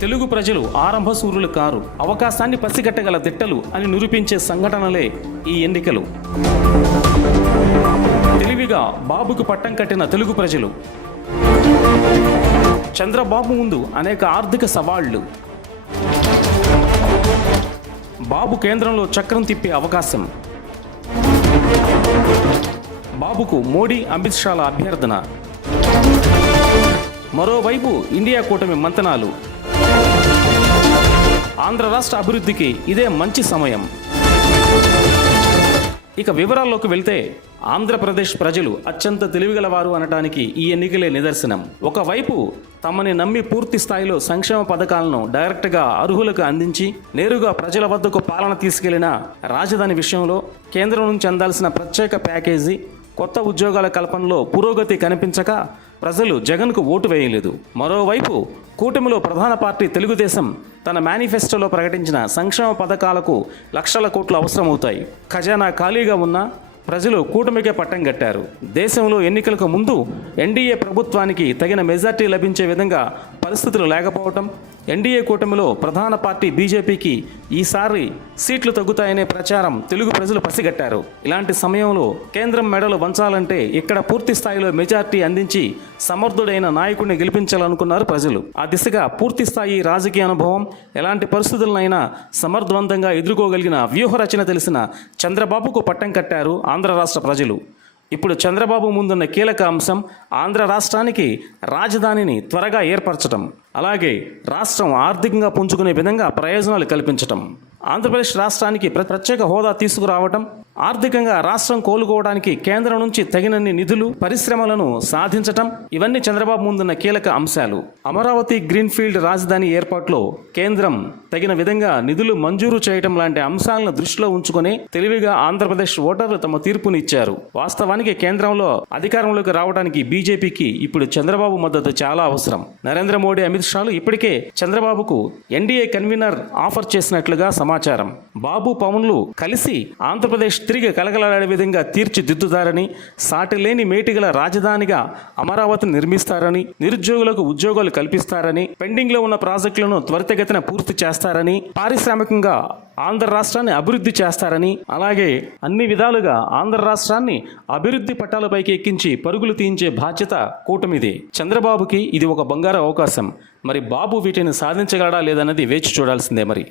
తెలుగు ప్రజలు ఆరంభ సూర్యులు కారు. అవకాశాన్ని పసిగట్టగల దిట్టలు అని నిరూపించే సంఘటనలే ఈ ఎన్నికలు. తెలివిగా బాబుకు పట్టం కట్టిన తెలుగు ప్రజలు. చంద్రబాబు ముందు అనేక ఆర్థిక సవాళ్ళు. బాబు కేంద్రంలో చక్రం తిప్పే అవకాశం. బాబుకు మోడీ అమిత్ షాల అభ్యర్థన. మరోవైపు ఇండియా కూటమి మంతనాలు. ఆంధ్ర రాష్ట్ర అభివృద్ధికి ఇదే మంచి సమయం. ఇక వివరాల్లోకి వెళ్తే ఆంధ్రప్రదేశ్ ప్రజలు అత్యంత తెలివిగలవారు అనటానికి ఈ ఎన్నికలే నిదర్శనం. ఒకవైపు తమని నమ్మి పూర్తి స్థాయిలో సంక్షేమ పథకాలను డైరెక్ట్గా అర్హులకు అందించి నేరుగా ప్రజల వద్దకు పాలన తీసుకెళ్ళిన రాజధాని విషయంలో కేంద్రం నుంచి అందాల్సిన ప్రత్యేక ప్యాకేజీ కొత్త ఉద్యోగాల కల్పనలో పురోగతి కనిపించక ప్రజలు జగన్కు ఓటు వేయలేదు. మరోవైపు కూటమిలో ప్రధాన పార్టీ తెలుగుదేశం తన మేనిఫెస్టోలో ప్రకటించిన సంక్షేమ పథకాలకు లక్షల కోట్లు అవసరమవుతాయి. ఖజానా ఖాళీగా ఉన్న ప్రజలు కూటమికే పట్టం కట్టారు. దేశంలో ఎన్నికలకు ముందు ఎన్డీఏ ప్రభుత్వానికి తగిన మెజార్టీ లభించే విధంగా పరిస్థితులు లేకపోవటం ఎన్డీఏ కూటమిలో ప్రధాన పార్టీ బీజేపీకి ఈసారి సీట్లు తగ్గుతాయనే ప్రచారం తెలుగు ప్రజలు పసిగట్టారు. ఇలాంటి సమయంలో కేంద్రం మెడలు వంచాలంటే ఇక్కడ పూర్తి స్థాయిలో మెజార్టీ అందించి సమర్థుడైన నాయకుడిని గెలిపించాలనుకున్నారు ప్రజలు. ఆ దిశగా పూర్తి స్థాయి రాజకీయ అనుభవం ఎలాంటి పరిస్థితులనైనా సమర్థవంతంగా ఎదుర్కోగలిగిన వ్యూహరచన తెలిసిన చంద్రబాబుకు పట్టం కట్టారు ఆంధ్ర రాష్ట్ర ప్రజలు. ఇప్పుడు చంద్రబాబు ముందున్న కీలక అంశం ఆంధ్ర రాష్ట్రానికి రాజధానిని త్వరగా ఏర్పరచడం అలాగే రాష్ట్రం ఆర్థికంగా పుంజుకునే విధంగా ప్రయోజనాలు కల్పించటం. ఆంధ్రప్రదేశ్ రాష్ట్రానికి ప్ర- ప్రత్యేక హోదా తీసుకురావటం ఆర్థికంగా రాష్ట్రం కోలుకోవడానికి కేంద్రం నుంచి తగినన్ని నిధులు పరిశ్రమలను సాధించటం ఇవన్నీ చంద్రబాబు ముందున్న కీలక అంశాలు. అమరావతి గ్రీన్ఫీల్డ్ రాజధాని ఏర్పాటులో కేంద్రం తగిన విధంగా నిధులు మంజూరు చేయటం లాంటి అంశాలను దృష్టిలో ఉంచుకుని తెలివిగా ఆంధ్రప్రదేశ్ ఓటర్లు తమ తీర్పునిచ్చారు. వాస్తవానికి కేంద్రంలో అధికారంలోకి రావడానికి బీజేపీకి ఇప్పుడు చంద్రబాబు మద్దతు చాలా అవసరం. నరేంద్ర మోడీ అమిత్ షాలు ఇప్పటికే చంద్రబాబుకు ఎన్డీఏ కన్వీనర్ ఆఫర్ చేసినట్లుగా సమాచారం సమాచారం. బాబు పవన్లు కలిసి ఆంధ్రప్రదేశ్ తిరిగి కలగలాడే విధంగా తీర్చిదిద్దుతారని సాటిలేని మేటిగల రాజధానిగా అమరావతిని నిర్మిస్తారని నిరుద్యోగులకు ఉద్యోగాలు కల్పిస్తారని పెండింగ్లో ఉన్న ప్రాజెక్టులను త్వరితగతిన పూర్తి చేస్తారని పారిశ్రామికంగా ఆంధ్ర రాష్ట్రాన్ని అభివృద్ధి చేస్తారని అలాగే అన్ని విధాలుగా ఆంధ్ర రాష్ట్రాన్ని అభివృద్ధి పట్టాలపైకి ఎక్కించి పరుగులు తీయించే బాధ్యత కూటమిది. చంద్రబాబుకి ఇది ఒక బంగారు అవకాశం. మరి బాబు వీటిని సాధించగలడా లేదన్నది వేచి చూడాల్సిందే మరి.